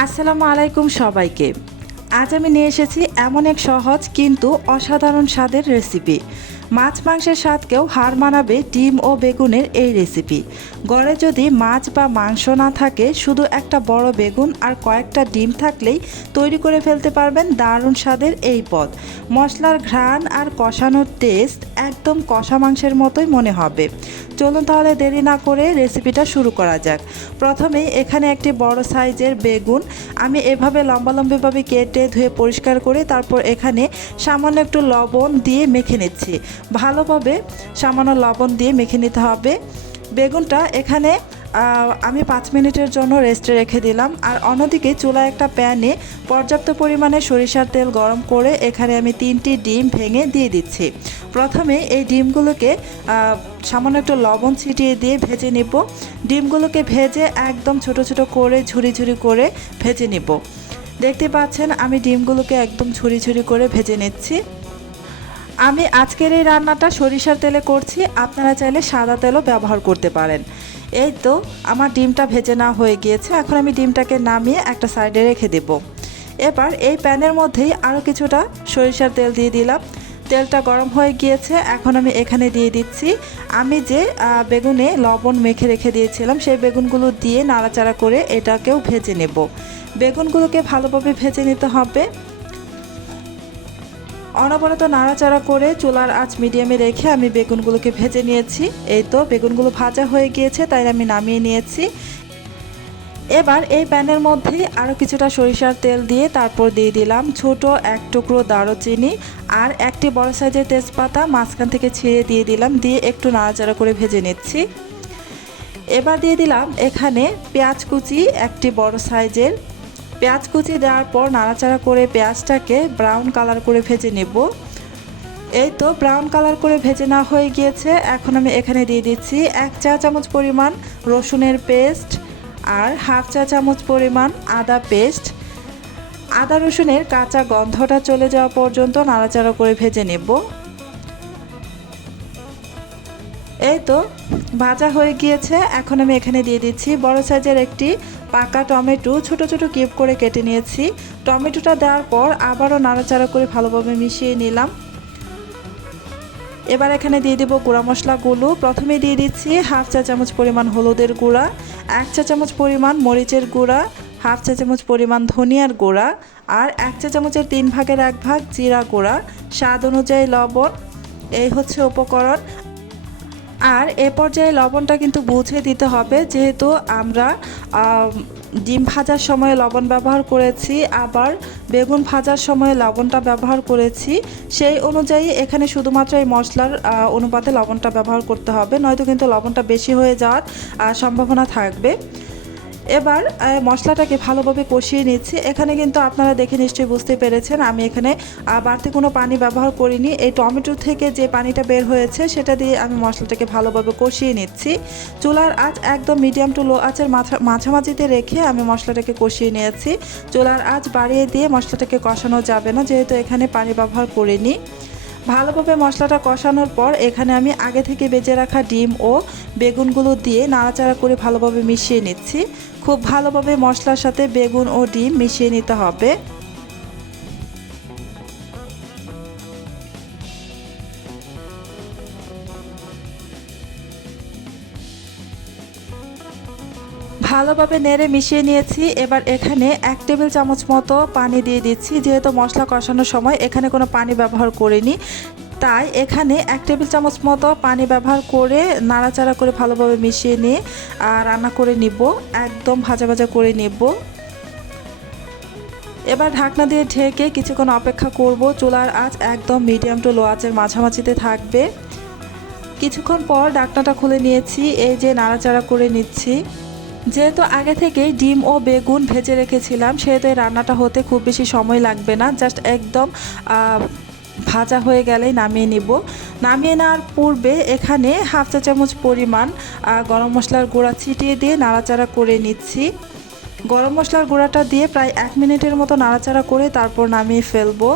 আসসালামু আলাইকুম সবাইকে। আজ আমি নিয়ে এসেছি এমন এক সহজ কিন্তু অসাধারণ স্বাদের রেসিপি। মাছ মাংসের স্বাদকেও হার মানাবে ডিম ও বেগুনের এই রেসিপি। ঘরে যদি মাছ বা মাংস না থাকে, শুধু একটা বড় বেগুন আর কয়েকটা ডিম থাকলেই তৈরি করে ফেলতে পারবেন দারুণ স্বাদের এই পদ। মশলার ঘ্রাণ আর কষানোর টেস্ট একদম কষা মাংসের মতোই মনে হবে। চলুন তাহলে দেরি না করে রেসিপিটা শুরু করা যাক। প্রথমেই এখানে একটি বড় সাইজের বেগুন আমি এভাবে লম্বালম্বিভাবে কেটে ধুয়ে পরিষ্কার করে তারপর এখানে সামান্য একটু লবণ দিয়ে মেখে নিচ্ছি। ভালোভাবে সামান্য লবণ দিয়ে মেখে নিতে হবে। বেগুনটা এখানে আমি 5 মিনিটের জন্য রেস্টে রেখে দিলাম। আর অন্যদিকে চুলায় একটা প্যানে পর্যাপ্ত পরিমাণে সরিষার তেল গরম করে এখানে আমি 3টি ডিম ভেঙে দিয়ে দিচ্ছি। প্রথমে এই ডিমগুলোকে সামান্য একটু লবণ ছিটিয়ে দিয়ে ভেজে নেব। ডিমগুলোকে ভেজে একদম ছোট ছোট করে ঝুরি ঝুরি করে ভেজে নেব। দেখতে পাচ্ছেন আমি ডিমগুলোকে একদম ঝুরি ঝুরি করে ভেজে নিচ্ছি। আমি আজকের এই রান্নাটা সরিষার তেলে করছি, আপনারা চাইলে সাদা তেলও ব্যবহার করতে পারেন। এই তো আমার ডিমটা ভেজে নেওয়া হয়ে গিয়েছে। এখন আমি ডিমটাকে নামিয়ে একটা সাইডে রেখে দেব। এবার এই প্যানের মধ্যেই আরও কিছুটা সরিষার তেল দিয়ে দিলাম। তেলটা গরম হয়ে গিয়েছে। এখন আমি এখানে দিয়ে দিচ্ছি আমি যে বেগুনে লবণ মেখে রেখে দিয়েছিলাম, সেই বেগুনগুলো দিয়ে নাড়াচাড়া করে এটাকেও ভেজে নেব। বেগুনগুলোকে ভালোভাবে ভেজে নিতে হবে। অনবরত নাড়াচাড়া করে চুলার আঁচ মিডিয়ামে রেখে আমি বেগুনগুলোকে ভেজে নিয়েছি। এই তো বেগুনগুলো ভাজা হয়ে গিয়েছে, তাই আমি নামিয়ে নিয়েছি। এবার এই প্যানের মধ্যে আরও কিছুটা সরিষার তেল দিয়ে তারপর দিয়ে দিলাম ছোট এক টুকরো দারুচিনি আর একটি বড় সাইজের তেজপাতা মাঝখান থেকে ছিঁড়ে দিয়ে দিলাম। দিয়ে একটু নাড়াচাড়া করে ভেজে নিচ্ছি। এবার দিয়ে দিলাম এখানে পেঁয়াজ কুচি, একটি বড় সাইজের পেঁয়াজ কুচি দেওয়ার পর নাড়াচাড়া করে পেঁয়াজটাকে ব্রাউন কালার করে ভেজে নেব। এই তো ব্রাউন কালার করে ভেজে নেওয়া হয়ে গিয়েছে। এখন আমি এখানে দিয়ে দিচ্ছি 1 চা চামচ পরিমাণ রসুনের পেস্ট আর হাফ চা চামচ পরিমাণ আদা পেস্ট। আদা রসুনের কাঁচা গন্ধটা চলে যাওয়া পর্যন্ত নাড়াচাড়া করে ভেজে নেব। এই তো ভাজা হয়ে গিয়েছে। এখন আমি এখানে দিয়ে দিচ্ছি বড় সাইজের একটি পাকা টমেটো ছোট ছোট কিউব করে কেটে নিয়েছি। টমেটোটা দেওয়ার পর আবারও নাড়াচাড়া করে ভালোভাবে মিশিয়ে নিলাম। এবার এখানে দিয়ে দেব গুঁড়া মশলাগুলো। প্রথমে দিয়ে দিচ্ছি হাফ চা চামচ পরিমাণ হলুদের গুঁড়া, 1 চা চামচ পরিমাণ মরিচের গুঁড়া, হাফ চা চামচ পরিমাণ ধনিয়ার গুঁড়া আর 1 চা চামচের 3 ভাগের 1 ভাগ জিরা গুঁড়া, স্বাদ অনুযায়ী লবণ। এই হচ্ছে উপকরণ। আর এ পর্যায়ে লবণটা কিন্তু বুঝে দিতে হবে, যেহেতু আমরা ডিম ভাজার সময় লবণ ব্যবহার করেছি, আবার বেগুন ভাজার সময় লবণটা ব্যবহার করেছি। সেই অনুযায়ী এখানে শুধুমাত্র এই মশলার অনুপাতে লবণটা ব্যবহার করতে হবে, নয়তো কিন্তু লবণটা বেশি হয়ে যাওয়ার সম্ভাবনা থাকবে। এবার মশলাটাকে ভালোভাবে কষিয়ে নিচ্ছি। এখানে কিন্তু আপনারা দেখে নিশ্চয়ই বুঝতে পেরেছেন আমি এখানে বাড়তি কোনো পানি ব্যবহার করিনি। এই টমেটো থেকে যে পানিটা বের হয়েছে সেটা দিয়ে আমি মশলাটাকে ভালোভাবে কষিয়ে নিচ্ছি। চুলার আঁচ একদম মিডিয়াম টু লো আঁচের মাঝামাঝিতে রেখে আমি মশলাটাকে কষিয়ে নিয়েছি। চুলার আঁচ বাড়িয়ে দিয়ে মশলাটাকে কষানো যাবে না, যেহেতু এখানে পানি ব্যবহার করিনি। ভালোভাবে মশলাটা কষানোর পর এখানে আমি আগে থেকে বেজে রাখা ডিম ও বেগুনগুলো দিয়ে নাড়াচাড়া করে ভালোভাবে মিশিয়ে নিচ্ছি। খুব ভালোভাবে মশলার সাথে বেগুন ও ডিম মিশিয়ে নিতে হবে। ভালোভাবে নেড়ে মিশিয়ে নিয়েছি। এবার এখানে 1 টেবিল চামচ মতো পানি দিয়ে দিচ্ছি। যেহেতু মশলা কষানোর সময় এখানে কোনো পানি ব্যবহার করিনি, তাই এখানে 1 টেবিল চামচ মতো পানি ব্যবহার করে নাড়াচাড়া করে ভালোভাবে মিশিয়ে নিয়ে রান্না করে নিব। একদম ভাজা ভাজা করে নেব। এবার ঢাকনা দিয়ে ঢেকে কিছুক্ষণ অপেক্ষা করব। চুলার আঁচ একদম মিডিয়াম টু লো আঁচের মাঝামাঝিতে থাকবে। কিছুক্ষণ পর ঢাকনাটা খুলে নিয়েছি। এই যে নাড়াচাড়া করে নিচ্ছি। যেহেতু আগে থেকেই ডিম ও বেগুন ভেজে রেখেছিলাম, সেহেতু এই রান্নাটা হতে খুব বেশি সময় লাগবে না। জাস্ট একদম ভাজা হয়ে গেলেই নামিয়ে নিব। নামিয়ে নেওয়ার পূর্বে এখানে হাফ চা চামচ পরিমাণ গরম মশলার গুঁড়া ছিটিয়ে দিয়ে নাড়াচাড়া করে নিচ্ছি। গরম মশলার গুঁড়াটা দিয়ে প্রায় 1 মিনিটের মতো নাড়াচাড়া করে তারপর নামিয়ে ফেলবো।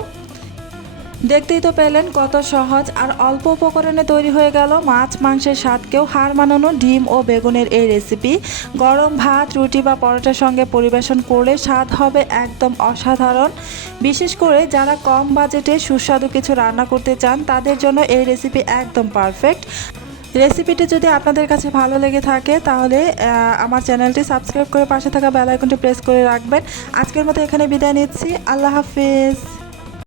দেখতেই তো পেলেন কত সহজ আর অল্প উপকরণে তৈরি হয়ে গেল মাছ মাংসের স্বাদকেও হার মানানো ডিম ও বেগুনের এই রেসিপি। গরম ভাত, রুটি বা পরোটার সঙ্গে পরিবেশন করলে স্বাদ হবে একদম অসাধারণ। বিশেষ করে যারা কম বাজেটে সুস্বাদু কিছু রান্না করতে চান তাদের জন্য এই রেসিপি একদম পারফেক্ট। রেসিপিটি যদি আপনাদের কাছে ভালো লেগে থাকে তাহলে আমার চ্যানেলটি সাবস্ক্রাইব করে পাশে থাকা বেল আইকনটি প্রেস করে রাখবেন। আজকের মতো এখানে বিদায় নিচ্ছি। আল্লাহ হাফিজ।